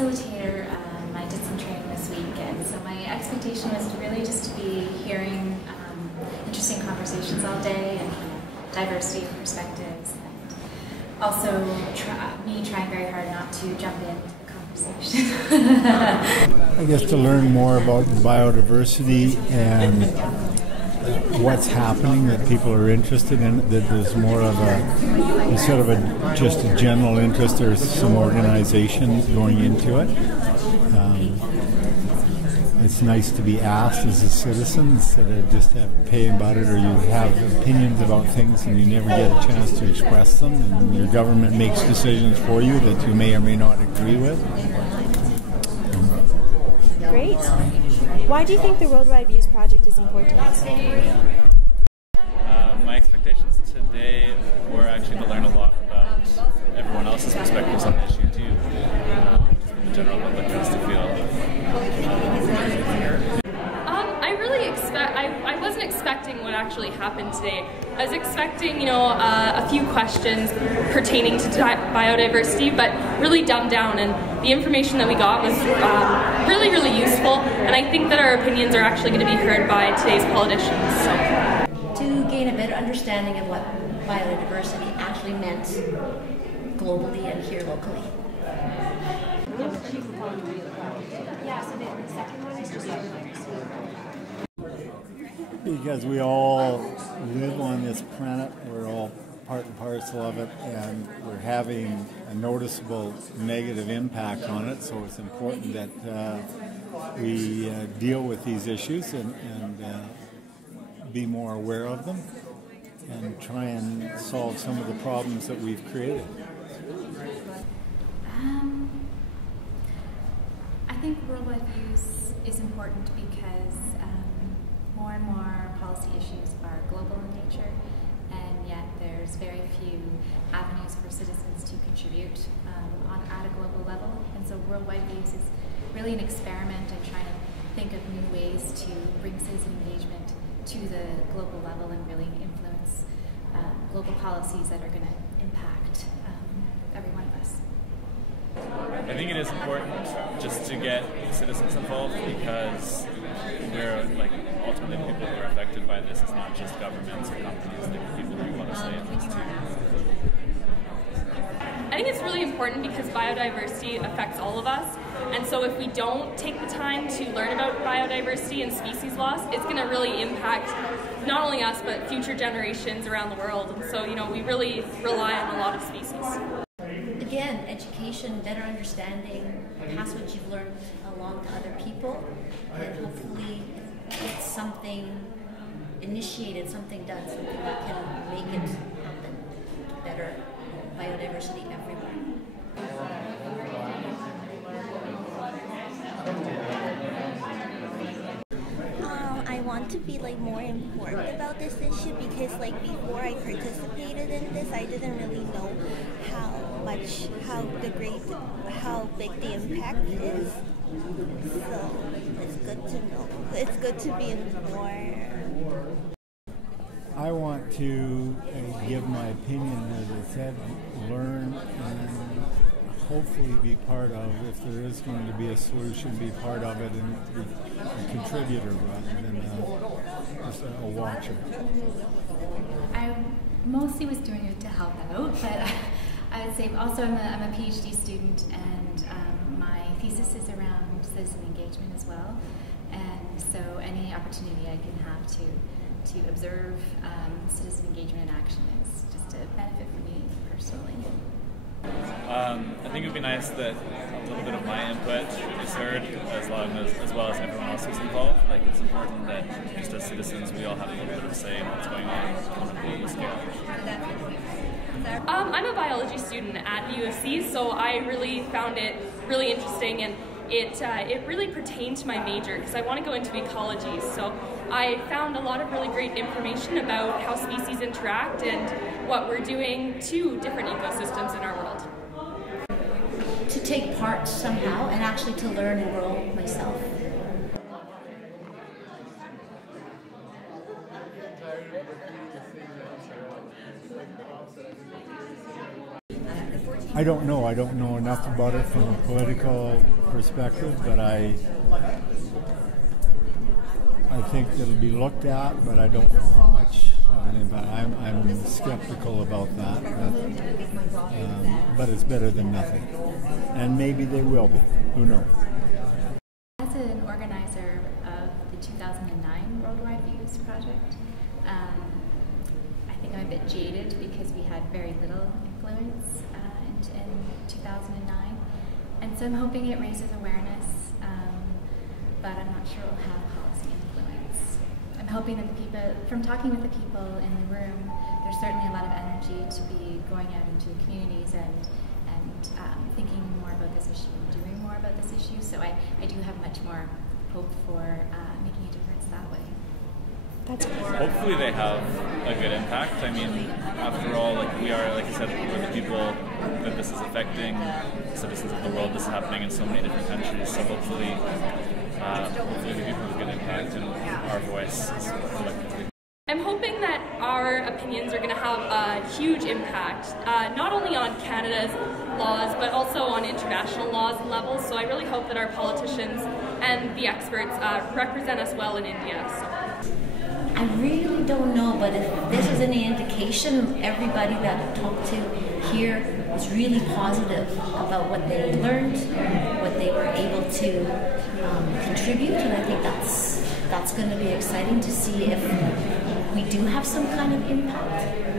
facilitator. I did some training this week, and so my expectation was really just to be hearing interesting conversations all day and diversity of perspectives, and also trying very hard not to jump into the conversation. I guess to learn more about biodiversity and what's happening that people are interested in, that there's more of a, instead of just a general interest, there's some organization going into it. It's nice to be asked as a citizen instead of just paying about it, or you have opinions about things and you never get a chance to express them, and your government makes decisions for you that you may or may not agree with. Great. Why do you think the Worldwide Views project is important? My expectations today were actually to learn a lot about everyone else's perspectives on the issue too, just from the general public just to feel. I wasn't expecting what actually happened today. I was expecting, a few questions pertaining to biodiversity, but really dumbed down, and the information that we got was really, really useful, and I think that our opinions are actually going to be heard by today's politicians. So. To gain a better understanding of what biodiversity actually meant globally and here locally. Because we all live on this planet, we're all part and parcel of it, and we're having a noticeable negative impact on it, so it's important that we deal with these issues and be more aware of them and try and solve some of the problems that we've created. I think Worldwide Views is important because more and more policy issues are global in nature, and yet there's very few avenues for citizens to contribute at a global level. And so Worldwide Views is really an experiment in trying to think of new ways to bring citizen engagement to the global level and really influence global policies that are going to impact every one of us. I think it is important just to get citizens involved, because we're ultimately the people who are affected by this. It's not just governments or companies, the people who want to say in this too. I think it's really important because biodiversity affects all of us, and so if we don't take the time to learn about biodiversity and species loss, it's going to really impact not only us but future generations around the world. And so, we really rely on a lot of species. Again, education, better understanding, pass what you've learned along to other people, and hopefully get something initiated, something done, something that can make it happen. Better biodiversity everywhere. I want to be more informed about this issue because before I participated in this, I didn't really know how big the impact is. So it's good to know. It's good to be informed. I want to give my opinion, as I said, learn and hopefully be part of, if there is going to be a solution, be part of it and be a contributor rather than just a watcher. I mostly was doing it to help out, but I would say also I'm a PhD student, and my thesis is around citizen engagement as well, and so any opportunity I can have to observe citizen engagement in action is just a benefit for me personally. I think it would be nice that a little bit of my input is heard, as well as everyone else who's involved. It's important that just as citizens we all have a little bit of say in what's going on a global scale. I'm a biology student at U of C, so I really found it really interesting, and it really pertained to my major because I want to go into ecology. So I found a lot of really great information about how species interact and what we're doing to different ecosystems in our world. To take part somehow and actually to learn and grow myself. I don't know. I don't know enough about it from a political perspective, but I think it'll be looked at, but I don't know how much of an impact. I'm skeptical about that, but it's better than nothing. And maybe they will be. Who knows? As an organizer of the 2009 Worldwide Views project, I think I'm a bit jaded because we had very little influence in 2009, and so I'm hoping it raises awareness, but I'm not sure it will have policy influence. I'm hoping that the people, from talking with the people in the room, there's certainly a lot of energy to be going out into communities and thinking more about this issue and doing more about this issue. So I do have much more hope for making a difference that way. Hopefully they have a good impact. I mean, after all, we are, like I said, we're the people that this is affecting, citizens of the world. This is happening in so many different countries. So hopefully the people have a good impact and our voice is collectively. I'm hoping that our opinions are going to have a huge impact, not only on Canada's laws, but also on international laws and levels. So I really hope that our politicians and the experts represent us well in India. I really don't know, but if this is any indication, everybody that I talked to here was really positive about what they learned, what they were able to contribute, and I think that's going to be exciting to see if we do have some kind of impact.